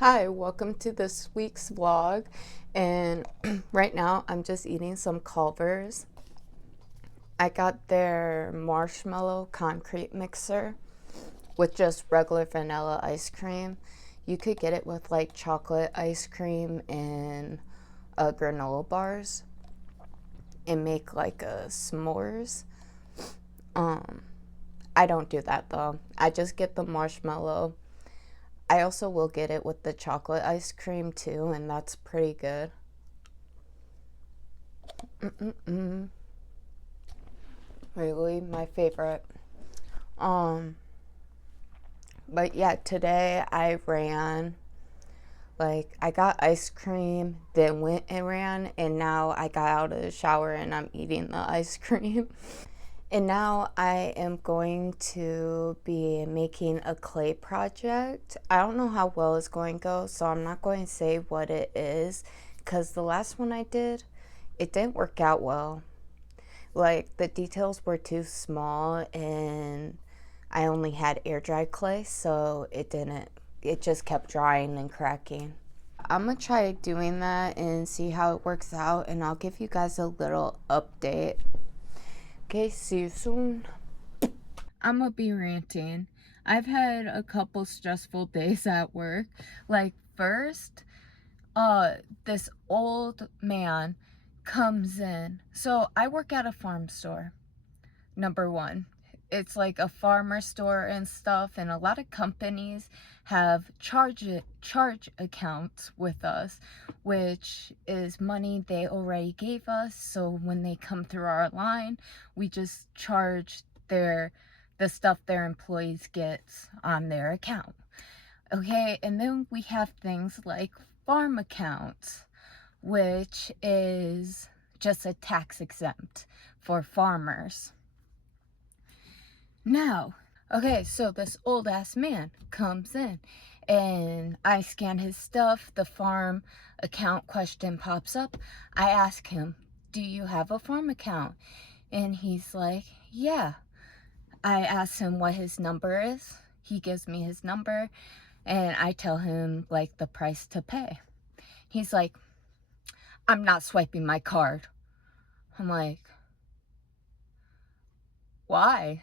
Hi, welcome to this week's vlog. And right now I'm just eating some Culvers. I got their marshmallow concrete mixer with just regular vanilla ice cream. You could get it with like chocolate ice cream and granola bars and make like a s'mores. I don't do that though. I just get the marshmallow. I also will get it with the chocolate ice cream too, and that's pretty good. Really, my favorite. Um, but yeah, today I ran. Like, I got ice cream, then went and ran, and now I got out of the shower and I'm eating the ice cream. And now I am going to be making a clay project. I don't know how well it's going to go, so I'm not going to say what it is because the last one I did, it didn't work out well. Like, the details were too small and I only had air dry clay, so it just kept drying and cracking. I'm gonna try doing that and see how it works out, and I'll give you guys a little update. Okay, see you soon. I'm gonna be ranting. I've had a couple stressful days at work. Like, first, this old man comes in. So I work at a farm store, number one. It's like a farmer store and stuff, and a lot of companies have charge accounts with us, which is money they already gave us. So when they come through our line, we just charge the stuff their employees get on their account. Okay, and then we have things like farm accounts, which is just a tax exempt for farmers. Now, okay, so this old ass man comes in and I scan his stuff. The farm account question pops up. I ask him, "Do you have a farm account?" And he's like, "Yeah." I ask him what his number is. He gives me his number and I tell him like the price to pay. He's like, "I'm not swiping my card." I'm like, "Why?"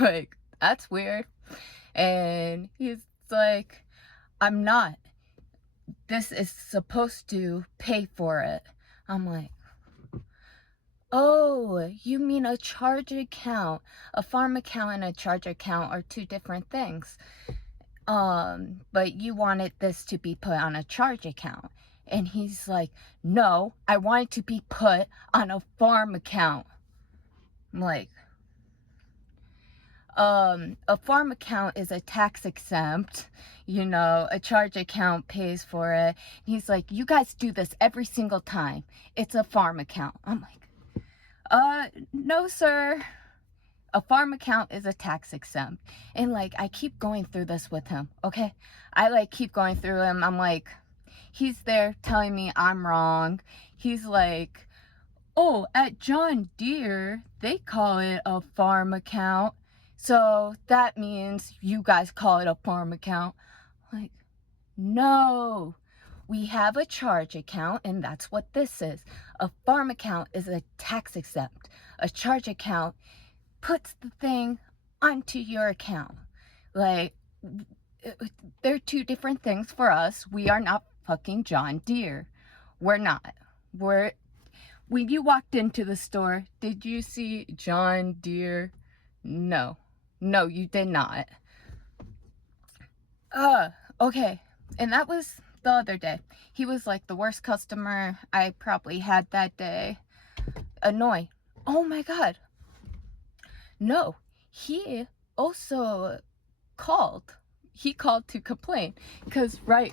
Like, that's weird. And he's like, "I'm not. This is supposed to pay for it." I'm like, "Oh, you mean a charge account? A farm account and a charge account are two different things. But you wanted this to be put on a charge account." And he's like, "No, I want it to be put on a farm account." I'm like, a farm account is a tax exempt, a charge account pays for it. He's like, "You guys do this every single time. It's a farm account." I'm like, no, sir. A farm account is a tax exempt. And like, I keep going through this with him, okay? I like keep going through him. I'm like, he's there telling me I'm wrong. He's like, "Oh, at John Deere, they call it a farm account. So that means you guys call it a farm account." Like, no, we have a charge account, and that's what this is. A farm account is a tax exempt. A charge account puts the thing onto your account. Like, they're two different things for us. We are not fucking John Deere. We're not. We're When you walked into the store, did you see John Deere? No. No, you did not. Okay. And that was the other day. He was like the worst customer I probably had that day. Annoying. Oh my God. No, he also called. He called to complain. Because, right.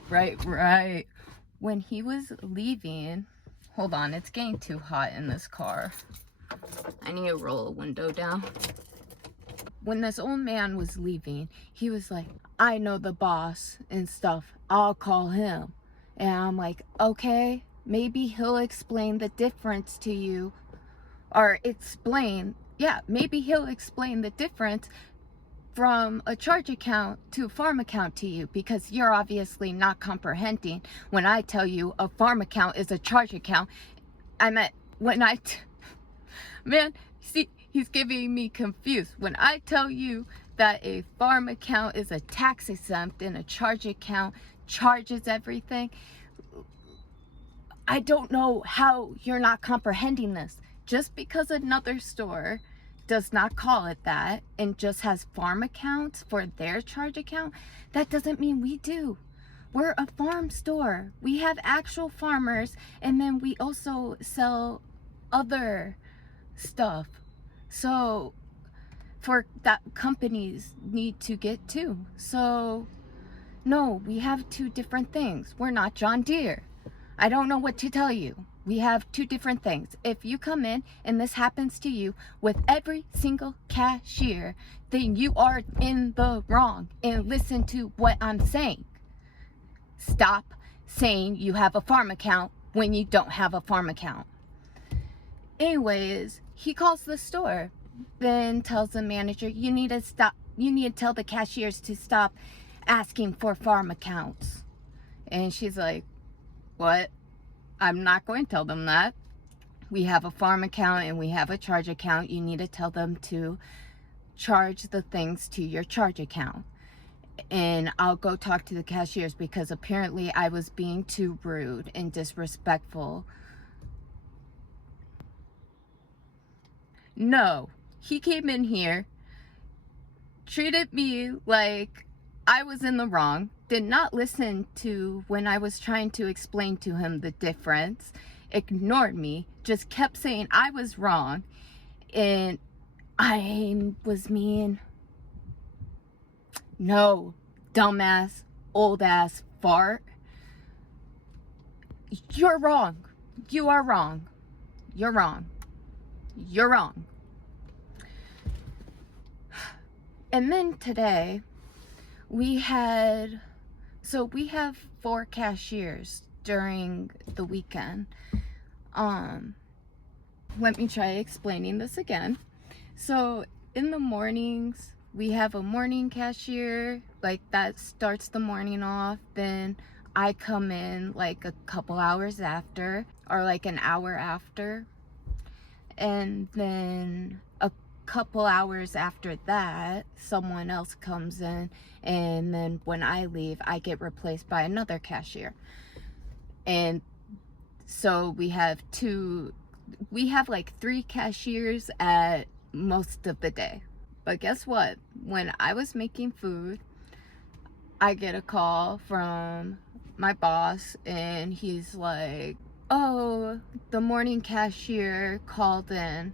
When he was leaving, hold on, it's getting too hot in this car. I need to roll a window down. When this old man was leaving, he was like, "I know the boss and stuff. I'll call him." And I'm like, "Okay, maybe he'll explain the difference to you." Or maybe he'll explain the difference from a charge account to a farm account to you, because you're obviously not comprehending when I tell you a farm account is a charge account. I meant when man, see, he's giving me confused. When I tell you that a farm account is a tax exempt and a charge account charges everything, I don't know how you're not comprehending this. Just because another store does not call it that and just has farm accounts for their charge account, that doesn't mean we do. We're a farm store. We have actual farmers, and then we also sell other stuff. So for that, companies need to get too. So no, we have two different things. We're not John Deere. I don't know what to tell you. We have two different things. If you come in and this happens to you with every single cashier, then you are in the wrong. And listen to what I'm saying. Stop saying you have a farm account when you don't have a farm account. Anyways, he calls the store, then tells the manager, you need to tell the cashiers to stop asking for farm accounts. And she's like, what? I'm not going to tell them that. We have a farm account and we have a charge account. You need to tell them to charge the things to your charge account. And I'll go talk to the cashiers, because apparently I was being too rude and disrespectful. No, he came in here, treated me like I was in the wrong, did not listen to when I was trying to explain to him the difference, ignored me, just kept saying I was wrong, and I was mean. No, dumbass, old ass fart. You're wrong. You are wrong. You're wrong. You're wrong. And then today, we have 4 cashiers during the weekend. Let me try explaining this again. So in the mornings, we have a morning cashier, like that starts the morning off. Then I come in like a couple hours after, or like an hour after. And then a couple hours after that, someone else comes in, and then when I leave, I get replaced by another cashier. And so we have like 3 cashiers at most of the day. But guess what? When I was making food, I get a call from my boss, and he's like, oh, the morning cashier called in,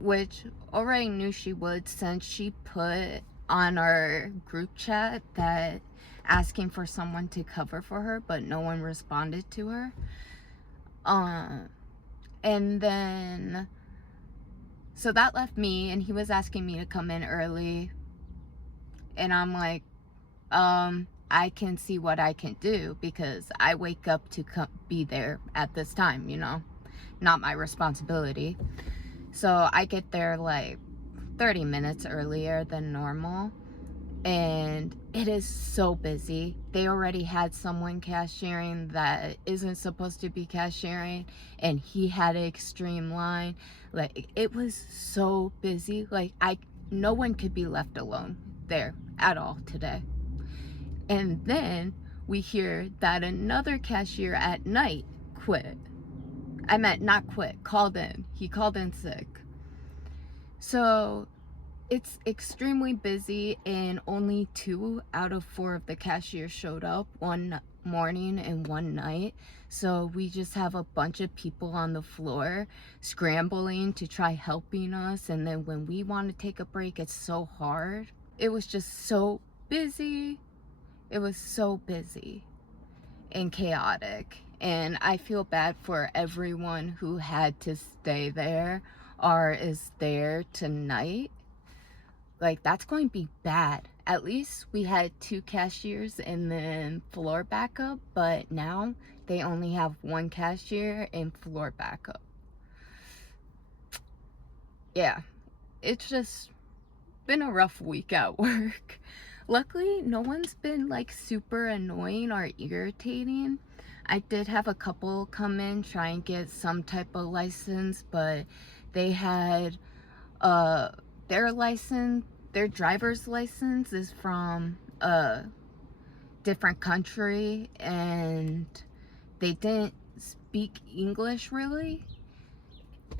which already knew she would, since she put on our group chat that asking for someone to cover for her, but no one responded to her. And then, so that left me, and he was asking me to come in early, and I'm like, I can see what I can do, because I wake up to be there at this time, not my responsibility. So I get there like 30 minutes earlier than normal, and it is so busy. They already had someone cashiering that isn't supposed to be cashiering, and he had an extreme line. Like, it was so busy. Like, no one could be left alone there at all today. And then we hear that another cashier at night quit. I meant not quit, called in. He called in sick. So it's extremely busy, and only 2 out of 4 of the cashiers showed up, one morning and one night. So we just have a bunch of people on the floor scrambling to try helping us. And then when we want to take a break, it's so hard. It was just so busy. It was so busy and chaotic. And I feel bad for everyone who had to stay there or is there tonight. Like, that's going to be bad. At least we had 2 cashiers and then floor backup, but now they only have 1 cashier and floor backup. Yeah, it's just been a rough week at work. Luckily, no one's been like super annoying or irritating. I did have a couple come in try and get some type of license, but they had uh their license, their driver's license is from a different country, and they didn't speak English really.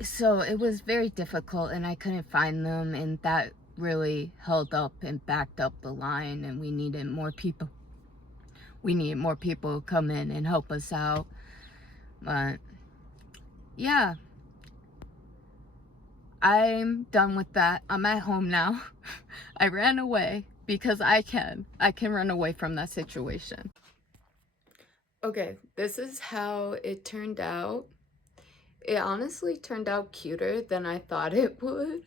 So it was very difficult, and I couldn't find them, and that really held up and backed up the line, and we needed more people. We needed more people to come in and help us out. But yeah, I'm done with that. I'm at home now. I ran away because I can run away from that situation. Okay, this is how it turned out. It honestly turned out cuter than I thought it would.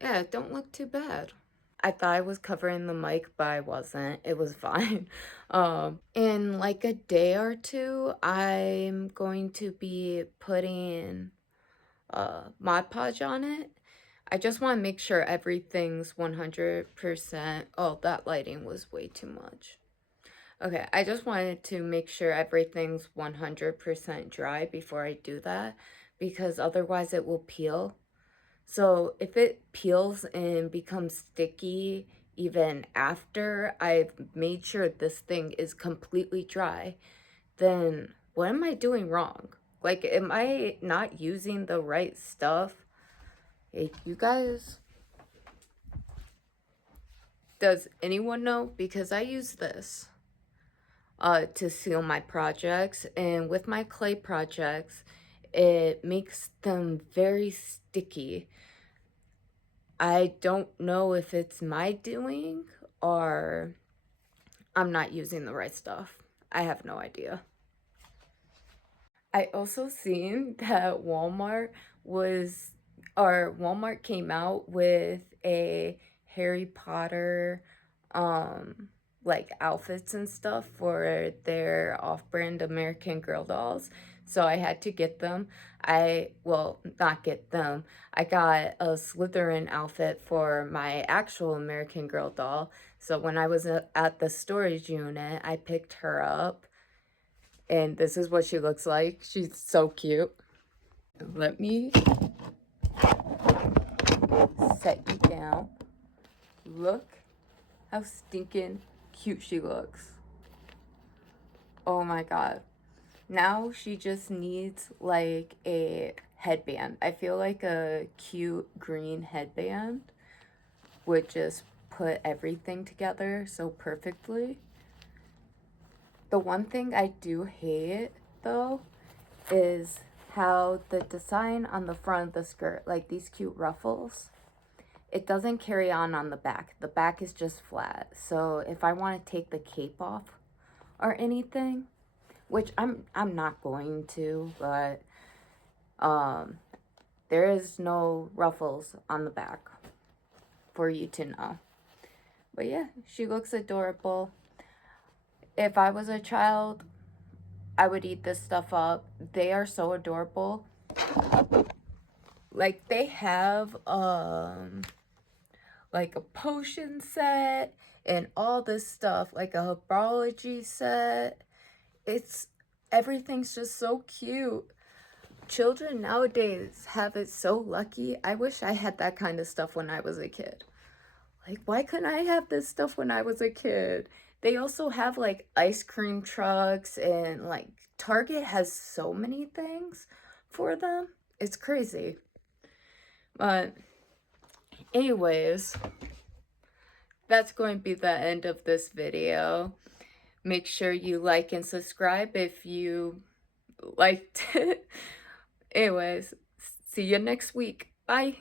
Yeah, it don't look too bad. I thought I was covering the mic, but I wasn't. It was fine. In like a day or two, I'm going to be putting Mod Podge on it. I just want to make sure everything's 100%. Oh, that lighting was way too much. Okay, I just wanted to make sure everything's 100% dry before I do that, because otherwise it will peel. So if it peels and becomes sticky even after I've made sure this thing is completely dry, then what am I doing wrong? Like, am I not using the right stuff? Hey, you guys, does anyone know? Because I use this to seal my projects, and with my clay projects, it makes them very sticky. I don't know if it's my doing or I'm not using the right stuff. I have no idea. I also seen that Walmart came out with a Harry Potter like outfits and stuff for their off-brand American Girl dolls. So I had to get them. Well, not get them. I got a Slytherin outfit for my actual American Girl doll. So when I was at the storage unit, I picked her up. And this is what she looks like. She's so cute. Let me set you down. Look how stinking cute she looks. Oh my god. Now she just needs like a headband. I feel like a cute green headband would just put everything together so perfectly. The one thing I do hate though is how the design on the front of the skirt, like these cute ruffles, it doesn't carry on the back. The back is just flat. So if I want to take the cape off or anything, which I'm not going to, but there is no ruffles on the back for you to know. But yeah, she looks adorable. If I was a child, I would eat this stuff up. They are so adorable. Like they have like a potion set and all this stuff, like a herbology set. Everything's just so cute. Children nowadays have it so lucky. I wish I had that kind of stuff when I was a kid. Like, why couldn't I have this stuff when I was a kid? They also have like ice cream trucks, and like Target has so many things for them. It's crazy. But anyways, that's going to be the end of this video. Make sure you like and subscribe if you liked it. Anyways, see you next week. Bye.